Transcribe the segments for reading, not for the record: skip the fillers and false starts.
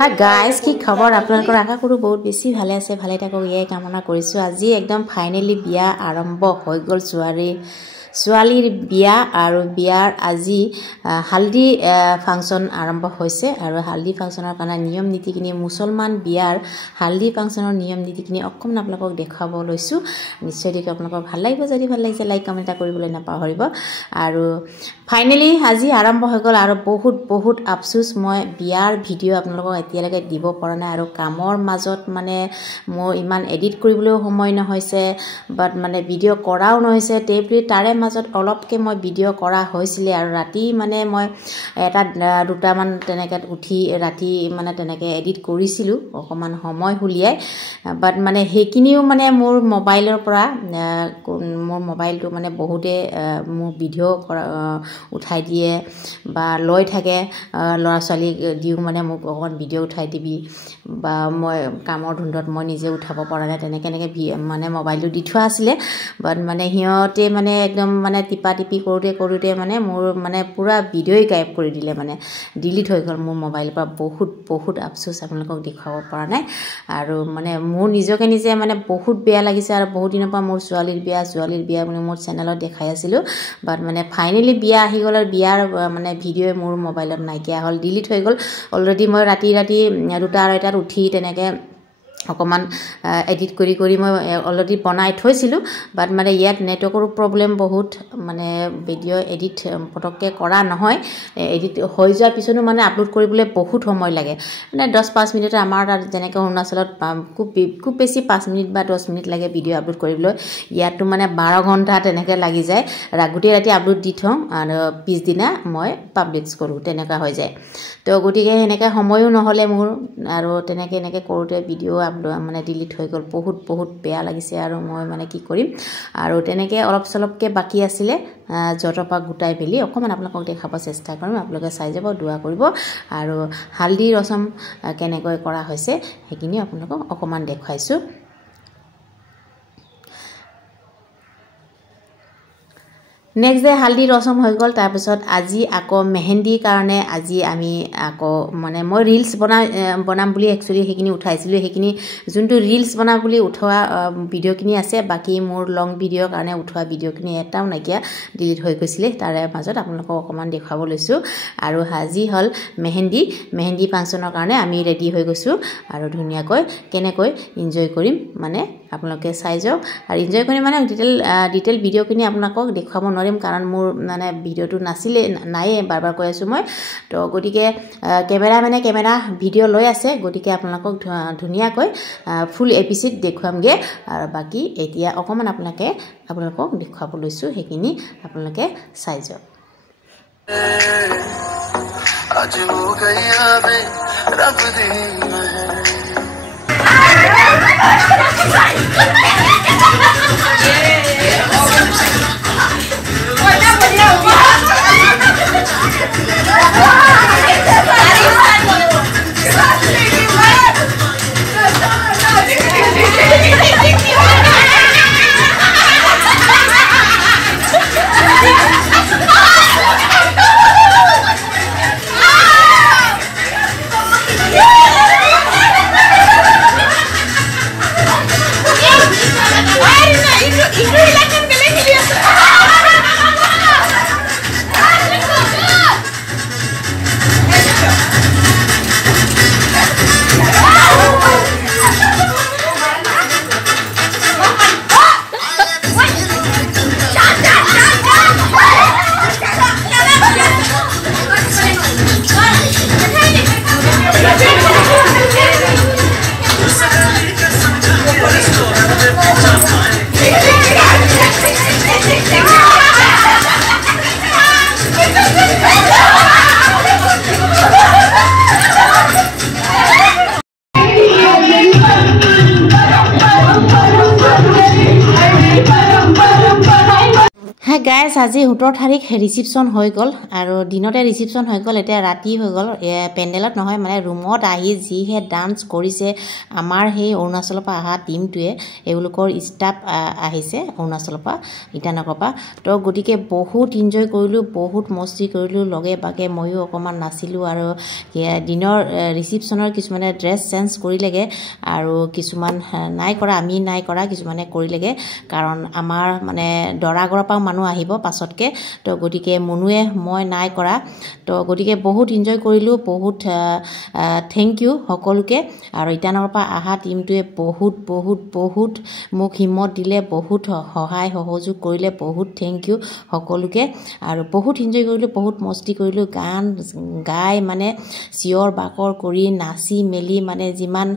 Hi guys, কি খবৰ আপোনালোকৰ? আশা কৰোঁ বহুত বেছি ভালে আছে, ভালে থাকক এয়াই কামনা কৰিছোঁ। আজি একদম ফাইনেলি বিয়া আৰম্ভ হৈ গ'ল। ছোৱালীৰ বিয়া আৰু বিয়াৰ আজি হালদি ফাংচন আৰম্ভ হৈছে আৰু হালদি ফাংচনৰ কাৰণে নিয়ম নীতিখিনি, মুছলমান বিয়াৰ হালদি ফাংচনৰ নিয়ম নীতিখিনি অকণমান আপোনালোকক দেখুৱাব লৈছোঁ। নিশ্চয় দেখি আপোনালোকৰ ভাল লাগিব। যদি ভাল লাগিছে লাইক কমেণ্ট এটা কৰিবলৈ নাপাহৰিব। আৰু ফাইনেলি আজি আৰম্ভ হৈ গ'ল আৰু বহুত আফচোচ, মই বিয়াৰ ভিডিঅ' আপোনালোকক এতিয়ালৈকে দিব পৰা নাই আৰু কামৰ মাজত মানে মোৰ ইমান এডিট কৰিবলৈও সময় নহৈছে, বাট মানে ভিডিঅ' কৰাও নহৈছে। তাৰে মাজত অলপকৈ মই ভিডিঅ' কৰা হৈছিলে আৰু ৰাতি মানে মই এটা দুটামান তেনেকৈ উঠি ৰাতি মানে তেনেকৈ এডিট কৰিছিলোঁ অকণমান সময় উলিয়াই। বাট মানে সেইখিনিও মানে মোৰ মোবাইলৰ পৰা মোৰ মোবাইলটো মানে বহুতে মোৰ ভিডিঅ' উঠাই দিয়ে বা লৈ থাকে। ল'ৰা ছোৱালীক দিওঁ মানে মোক অকণমান ভিডিঅ' উঠাই দিবি, বা মই কামৰ ধুন্দত মই নিজে উঠাব পৰা নাই, তেনেকৈ মানে মোবাইলটো দি থোৱা আছিলে। বাট মানে সিহঁতে মানে একদম মানে টিপি কৰোঁতে মানে মোৰ মানে পূৰা ভিডিঅ'ই গায়ব কৰি দিলে, মানে ডিলিট হৈ গ'ল মোৰ মোবাইলৰ পৰা। বহুত আফচোচ, আপোনালোকক দেখুৱাব পৰা নাই। আৰু মানে মোৰ নিজকে নিজে মানে বহুত বেয়া লাগিছে আৰু বহুত দিনৰ পৰা মোৰ ছোৱালীৰ বিয়া বুলি মোৰ চেনেলত দেখাই আছিলোঁ। বাট মানে ফাইনেলি বিয়া আহি গ'ল আৰু বিয়াৰ মানে ভিডিঅ'ই মোৰ মোবাইলত নাইকিয়া হ'ল, ডিলিট হৈ গ'ল। অলৰেডি মই ৰাতি 2টা আঢ়ৈটাত উঠি তেনেকৈ অকণমান এডিট কৰি মই অলৰেডি বনাই থৈছিলোঁ। বাট মানে ইয়াত নেটৱৰ্কৰো প্ৰব্লেম বহুত, মানে ভিডিঅ' এডিট পটককৈ কৰা নহয়। এডিট হৈ যোৱাৰ পিছতো মানে আপলোড কৰিবলৈ বহুত সময় লাগে, মানে 10-5 মিনিট। আমাৰ তাত যেনেকৈ অৰুণাচলত খুব বেছি 5 মিনিট বা 10 মিনিট লাগে ভিডিঅ' আপলোড কৰিবলৈ, ইয়াতো মানে 12 ঘণ্টা তেনেকৈ লাগি যায়। গোটেই ৰাতি আপলোড দি থওঁ আৰু পিছদিনা মই পাব্লিছ কৰোঁ, তেনেকুৱা হৈ যায়। তো গতিকে সেনেকৈ সময়ো নহ'লে মোৰ, আৰু এনেকৈ কৰোঁতে ভিডিঅ' মানে ডিলিট হৈ গ'ল। বহুত বেয়া লাগিছে আৰু মই মানে কি কৰিম। আৰু তেনেকৈ অলপ চলপকৈ বাকী আছিলে, য'তৰ পৰা গোটাই মেলি অকণমান আপোনালোকক দেখাব চেষ্টা কৰিম। আপোনালোকে চাই যাব, দোৱা কৰিব। আৰু হালদি ৰচম কেনেকৈ কৰা হৈছে সেইখিনি আপোনালোকক অকণমান দেখুৱাইছোঁ। নেক্সট ডে হালদি ৰচম হৈ গ'ল। তাৰপিছত আজি আকৌ মেহেন্দিৰ কাৰণে আজি আমি আকৌ মানে মই ৰিলছ বনাম বুলি একচুৱেলি সেইখিনি উঠাইছিলোঁ। সেইখিনি যোনটো ৰিলছ বনাম বুলি উঠোৱা ভিডিঅ'খিনি আছে, বাকী মোৰ লং ভিডিঅ'ৰ কাৰণে উঠোৱা ভিডিঅ'খিনি এটাও নাইকিয়া, ডিলিট হৈ গৈছিলে। তাৰে মাজত আপোনালোকক অকণমান দেখুৱাব লৈছোঁ। আৰু আজি হ'ল মেহেন্দি ফাংচনৰ কাৰণে আমি ৰেডি হৈ গৈছোঁ আৰু ধুনীয়াকৈ কেনেকৈ এনজয় কৰিম মানে আপোনালোকে চাই যাওক। আৰু এনজয় কৰিম মানে ডিটেইল ভিডিঅ'খিনি আপোনালোকক দেখুৱাব নোৱাৰিম, কাৰণ মোৰ মানে ভিডিঅ'টো নায়ে, বাৰ কৈ আছোঁ মই। তো গতিকে কেমেৰা ভিডিঅ' লৈ আছে, গতিকে আপোনালোকক ধুনীয়াকৈ ফুল এপিচড দেখুৱামগৈ। আৰু বাকী এতিয়া অকণমান আপোনালোকক দেখুৱাব লৈছোঁ, সেইখিনি আপোনালোকে চাই যাওক। आज हो गई आवे रब दी হ্যাঁ গাইজ আজি 17 তাৰিখ ৰিচিপশ্যন হৈ গ'ল আৰু দিনতে ৰিচিপশ্যন হৈ গ'ল এতিয়া ৰাতি হৈ গ'ল পেণ্ডেলত নহয় মানে ৰুমত আহি যিহে ডান্স কৰিছে আমাৰ সেই অৰুণাচলৰ পৰা অহা টিমটোৱে এওঁলোকৰ ষ্টাফ আহিছে অৰুণাচলৰ পৰা ইটানগৰৰ পৰা তো গতিকে বহুত এনজয় কৰিলোঁ বহুত মস্তি কৰিলোঁ লগে বাগে ময়ো অকণমান নাচিলোঁ আৰু দিনৰ ৰিচিপশ্যনৰ কিছুমানে ড্ৰেছ চেঞ্জ কৰিলেগৈ আৰু কিছুমান নাই কৰা আমি নাই কৰা কিছুমানে কৰিলেগৈ কাৰণ আমাৰ মানে দৰাগৰৰ পৰা মানুহ আহিব পাছতকে তো গতিকে মনুৱে মই নাই কৰা তো গতিকে বহুত এনজয় কৰিলোঁ বহুত থেংক ইউ সকলোকে আৰু ইটানগৰৰ পৰা অহা টিমটোৱে বহুত মোক হিম্মত দিলে বহুত সহায় সহযোগ কৰিলে বহুত থেংক ইউ সকলোকে আৰু বহুত এনজয় কৰিলোঁ বহুত মস্তি কৰিলোঁ গান গাই মানে চিঞৰ বাকৰ কৰি নাচি মেলি মানে যিমান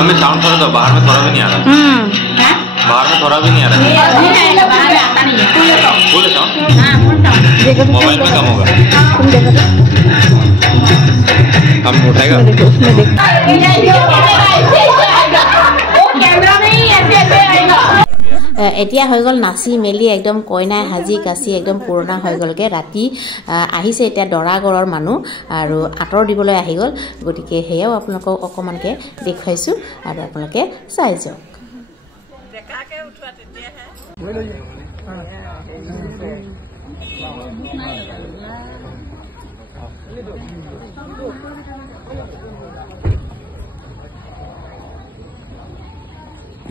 हमें साउंड थोड़ा दो बाहर में थोड़ा भी नहीं आ रहा बाहर में थोड़ा भी नहीं आ रहा बाहर में आता नहीं है full sound full sound mobile में कम होगा हम उठाएगा कैमरा में ही ऐसे आएगा এতিয়া হৈ গ'ল নাচি মেলি একদম কইনাই সাজি কাচি একদম পুৰণা হৈ গ'লগৈ ৰাতি আহিছে এতিয়া দৰাগৰৰ মানুহ আৰু আঁতৰ দিবলৈ আহি গ'ল গতিকে সেয়াও আপোনালোকক অকণমানকৈ দেখুৱাইছোঁ আৰু আপোনালোকে চাই যাওক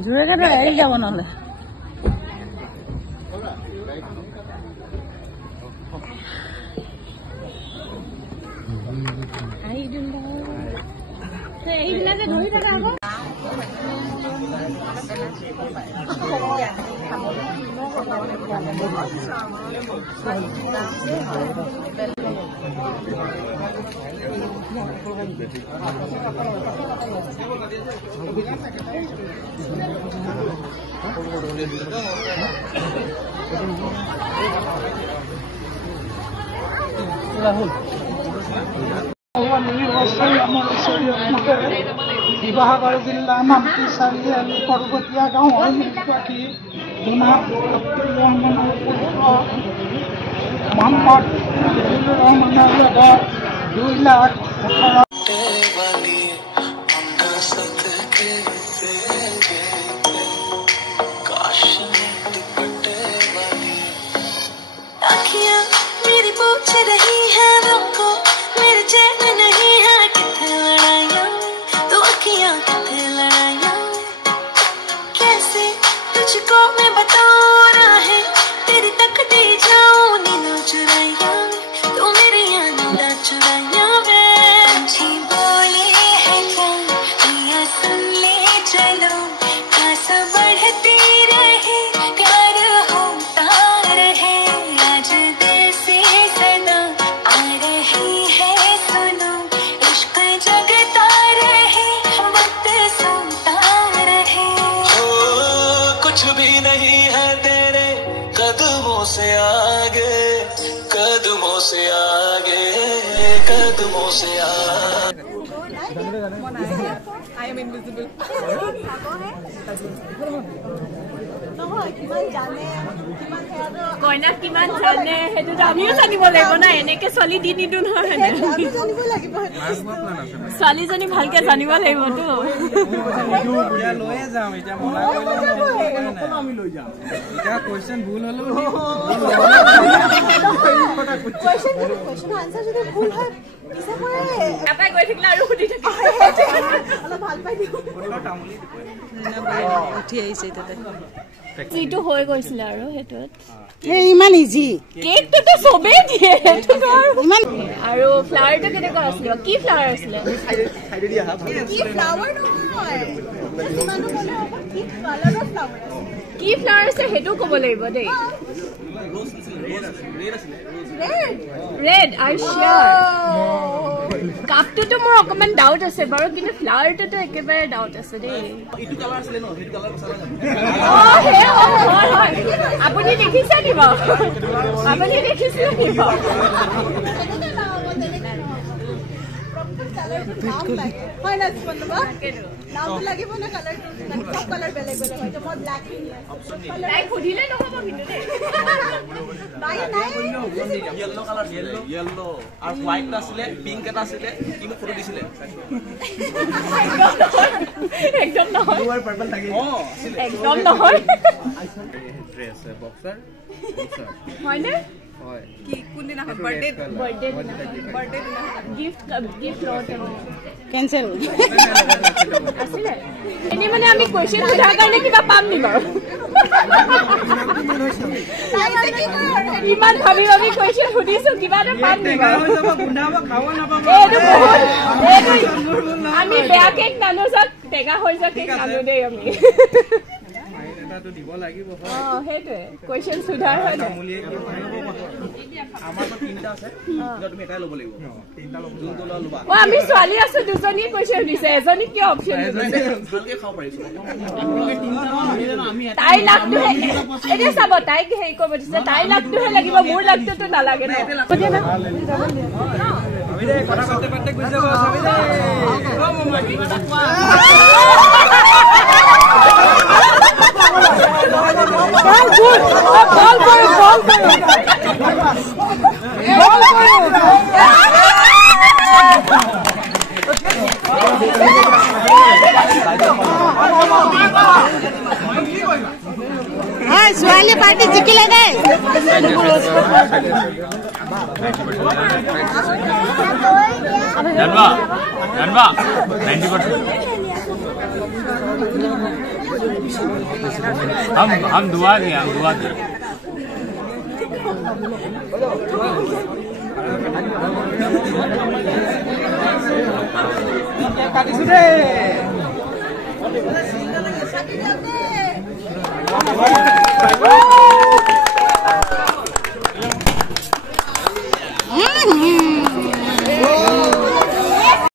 জোৰে কাটা এৰি যাব নহ'লে ধৰি থকা আকৌ শিৱসাগৰ জিলা নামটি চাৰিআলি পৰ্বতীয়া গাঁও নিবাসী জনাব আব্দুল ৰহমানৰ পুত্ৰ মোহাম্মদ আব্দুল ৰহমানৰ লগত 2,18,000 कदमों से आगे কইনাক কিমান জানে সেইটো আমিও জানিব লাগিব না এনেকে ছোৱালী দি নিদো নহয় ছোৱালীজনী ভালকে জানিব লাগিবতো গৈ থাকিলে আৰু সুধি থাকে উঠি আহিছে যিটো হৈ গৈছিলে আৰু সেইটোত ইমান ইজি কেকটো চবেই দিয়ে ইমান আৰু ফ্লাৱাৰটো কেনেকুৱা আছিলে কি ফ্লাৱাৰ আছিলে কি ফ্লাৱাৰ আছে সেইটো ক'ব লাগিব দেই ৰেড আই শ্যোৰ কাপটোতো মোৰ অকমান ডাউট আছে বাৰু কিন্তু ফ্লাৱাৰটোতো একেবাৰে ডাউট আছে দেই আপুনি দেখিছে নি বাৰু আপুনি দেখিছিলে নি সুধিলে নহব কিন্তু একদম নহয় একদম নহয় হয়নে কেঞ্চেল আছিলে এনেই মানে আমি কুৱেশ্যন সোধাৰ কাৰণে কিবা পাম নি বাৰু ইমান ভাবি ভাবি কুৱেশ্যন সুধিছো কিবা এটা পাম নি বাৰু আমি বেয়া কেক নানো যাক টেঙা হৈ যোৱা কেক নানো দেই আমি সেইটোৱে কুৱেশ্যন সোধাৰ হয় আমি ছোৱালী আছো দুজনী কুৱেশ্যন দিছে এজনী কিয় অপশ্যন তাইৰ লাভটোহে এতিয়া চাব তাইক হেৰি কৰিব দিছে তাইৰ লাভটোহে লাগিব মোৰ লাভটোতো নালাগে ছোৱালী পাৰ্টি জিকিলে দেই हम दुआ दें কাটিছো দেই